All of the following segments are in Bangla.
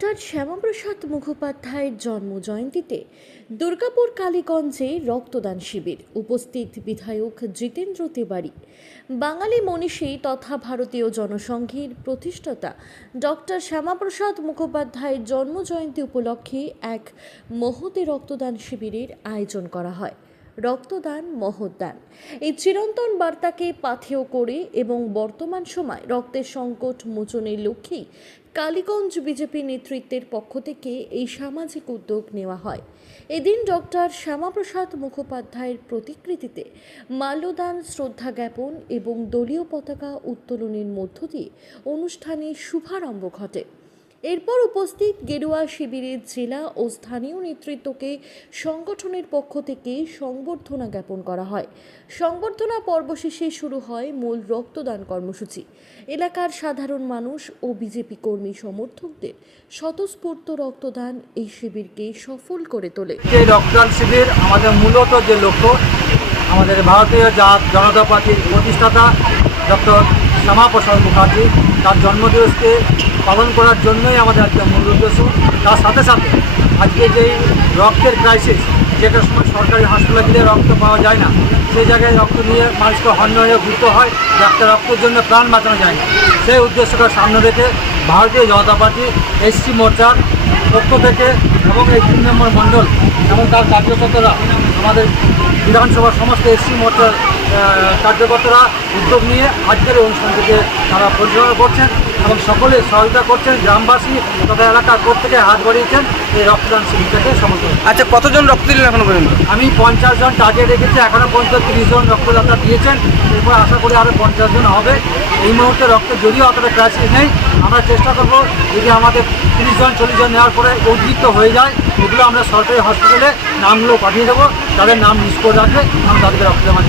ডক্টর শ্যামাপ্রসাদ মুখোপাধ্যায়ের জন্মজয়ন্তীতে দুর্গাপুর কালীগঞ্জে রক্তদান শিবির। উপস্থিত বিধায়ক জিতেন্দ্র তিওয়ারি। বাঙালি মনীষী তথা ভারতীয় জনসংঘের প্রতিষ্ঠাতা ডক্টর শ্যামাপ্রসাদ মুখোপাধ্যায়ের জন্মজয়ন্তী উপলক্ষে এক মহতী রক্তদান শিবিরের আয়োজন করা হয়। রক্তদান মহৎদান, এই চিরন্তন বার্তাকে পাথেয় করে এবং বর্তমান সময় রক্তের সংকট মোচনের লক্ষ্যেই কালীগঞ্জ বিজেপি নেতৃত্বের পক্ষ থেকে এই সামাজিক উদ্যোগ নেওয়া হয়। এদিন ডক্টর শ্যামাপ্রসাদ মুখোপাধ্যায়ের প্রতিকৃতিতে মাল্যদান, শ্রদ্ধা জ্ঞাপন এবং দলীয় পতাকা উত্তোলনের মধ্য দিয়ে অনুষ্ঠানের শুভারম্ভ ঘটে। এরপর উপস্থিত গেরুয়া শিবিরের জেলা ও স্থানীয় নেতৃত্বকে সংগঠনের পক্ষ থেকে সংবর্ধনা জ্ঞাপন করা হয়। সংবর্ধনা পর্ব শেষে শুরু হয় মূল রক্তদান কর্মসূচি। এলাকার সাধারণ মানুষ ও বিজেপি কর্মী সমর্থকদের স্বতঃস্ফূর্ত রক্তদান এই শিবিরকে সফল করে তোলে। এই রক্তদান শিবির আমাদের মূলত যে লক্ষ্য, আমাদের ভারতীয় জনতা পার্টির প্রতিষ্ঠাতা ডক্টর শ্যামাপ্রসাদ মুখার্জি তার জন্মদিবসকে পালন করার জন্যই আমাদের আজকে মূল উদ্দেশ্য। তার সাথে সাথে আজকে যেই রক্তের ক্রাইসিস, যেটার সময় সরকারি হাসপাতালে গেলে রক্ত পাওয়া যায় না, সেই জায়গায় রক্ত নিয়ে মানুষকে হন্য হয়ে ঘুরতে হয়, যাতে রক্তের জন্য প্রাণ বাঁচানো যায় না। সেই উদ্দেশ্যটা সামনে রেখে ভারতীয় জনতা পার্টি এসসি মোর্চার পক্ষ থেকে এবং এই 3 নম্বর মণ্ডল এবং তার কার্যকর্তারা, আমাদের বিধানসভার সমস্ত এসসি মোর্চার কার্যকর্তারা উদ্যোগ নিয়ে আজকের এই অনুষ্ঠানটিকে তারা পরিচালনা করছেন এবং সকলে সহযোগিতা করছেন। গ্রামবাসী তথা এলাকার প্রত্যেকে হাত বাড়িয়েছেন এই রক্তদান শিবিরটাকে সমর্থন। আচ্ছা, কতজন রক্ত দিলেন এখনো পর্যন্ত? আমি 50 জন টার্গেট রেখেছি, এখনও পর্যন্ত 30 জন রক্তদাতা দিয়েছেন। এরপর আশা করি আরও 50 জন হবে। এই মুহূর্তে রক্ত যদিও অতটা ক্রাইসিস নেই, আমরা চেষ্টা করব যদি আমাদের 30 জন 40 জন নেওয়ার পরে অতিরিক্ত হয়ে যায়, এগুলো আমরা সরকারি হসপিটালে নামগুলো পাঠিয়ে দেবো, তাদের নাম লিস্ট করে রাখবে, আমরা তাদেরকে রক্ত দেওয়া।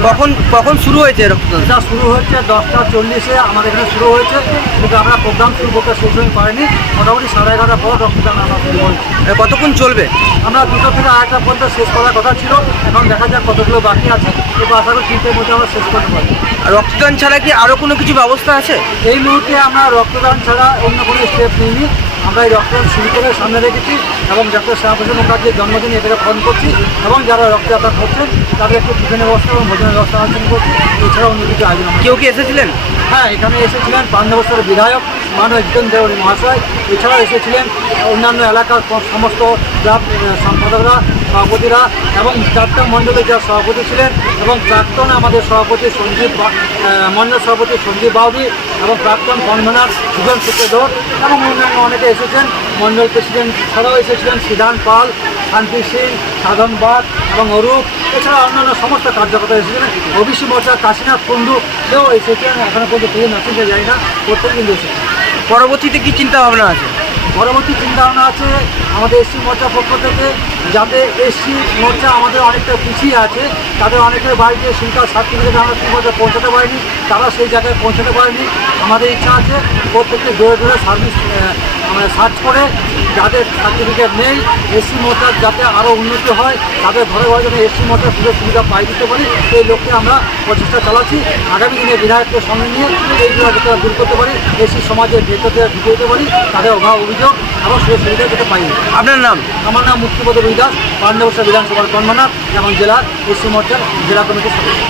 কখন শুরু হয়েছে রক্তদান? এটা শুরু হচ্ছে 10টা 40-এ আমাদের এখানে শুরু হয়েছে, কিন্তু আমরা প্রোগ্রাম শুরু করতে সেই সময় পারিনি। মোটামুটি 11:30 পর রক্তদান আমরা শুরু করেছি। কতক্ষণ চলবে? আমরা 2টা থেকে 8টা পর্যন্ত শেষ করার কথা ছিল, এখন দেখা যাক কতগুলো বাকি আছে। এরপর আশা করি 3টের মধ্যে আমরা শেষ করতে পারি। আর রক্তদান ছাড়া কি আরও কোনো কিছু ব্যবস্থা আছে? এই মুহূর্তে আমরা রক্তদান ছাড়া অন্য কোনো স্টেপ নিইনি। আমরা এই রক্তদান শিবিরকে সামনে রেখেছি এবং ডক্টর শ্যামাপ্রসাদ মুখার্জির জন্মদিন এটাকে পালন করছি এবং যারা রক্তদাতা করছেন তাদের একটু টিফিনের ব্যবস্থা এবং ভোজনের ব্যবস্থা আলোচনা করছি। এছাড়া অন্য কিছু আয়োজন। কেউ কি এসেছিলেন? হ্যাঁ, এখানে এসেছিলেন পান্ডবস্বরের বিধায়ক মাননীয় জিতেন্দ্র তিওয়ারি মহাশয়। এছাড়াও এসেছিলেন অন্যান্য এলাকার সমস্ত ক্লাব সম্পাদকরা, সভাপতিরা এবং 4টা মণ্ডলের যারা সভাপতি ছিলেন এবং প্রাক্তন আমাদের সভাপতি মণ্ডল সভাপতি সঞ্জীব বাউরি এবং প্রাক্তন কনভেনার সুজন সূত্রধর এবং অন্যান্য অনেকে এসেছেন। মণ্ডল প্রেসিডেন্ট ছাড়াও এসেছিলেন সিদ্ধান পাল, শান্তি সিং, সাধন বাগ এবং অরূপ। এছাড়া অন্যান্য সমস্ত কার্যকর্তা এসেছিলেন। ওবিসি মোর্চার কাশীনাথ কুণ্ডু সেও এসেছেন, এখনও পর্যন্ত পেয়ে নাচিতে যাই না, প্রত্যেক কিন্তু এসেছেন। পরবর্তীতে কি চিন্তা ভাবনা আছে? পরবর্তী চিন্তাভাবনা আছে আমাদের এসসি মোর্চার পক্ষ থেকে, যাতে এসসি মোর্চা আমাদের অনেকটা পিছিয়ে আছে, তাদের অনেকের বাড়িতে শিক্ষা সার্টিফিকেট আমরা ঠিক মতো পৌঁছাতে পারিনি, তারা সেই জায়গায় পৌঁছাতে পারেনি। আমাদের ইচ্ছা আছে প্রত্যেককে জোরে জোরে সার্ভিস সার্চ করে যাদের সার্টিফিকেট নেই এসসি মোর্চার যাতে আরও উন্নতি হয়, তাদের ঘরে ঘরে যেন এসসি মোর্চার সুযোগ সুবিধা পাই দিতে পারি, এই লক্ষ্যে আমরা প্রচেষ্টা চালাচ্ছি। আগামী দিনে বিধায়ককে সঙ্গে নিয়ে এইগুলো যাতে দূর করতে পারি, এসসি সমাজের ভেতরে ঢুকে দিতে পারি, তাদের অভাব অভিযোগ এবং সুযোগ সুবিধা যেতে পাই। আপনার নাম? আমার নাম মুক্তিপদ রুইদাস, পান্ডবস্বর বিধানসভার কনভেনার এবং জেলার এসসি মোর্চার জেলা কমিটির সদস্য।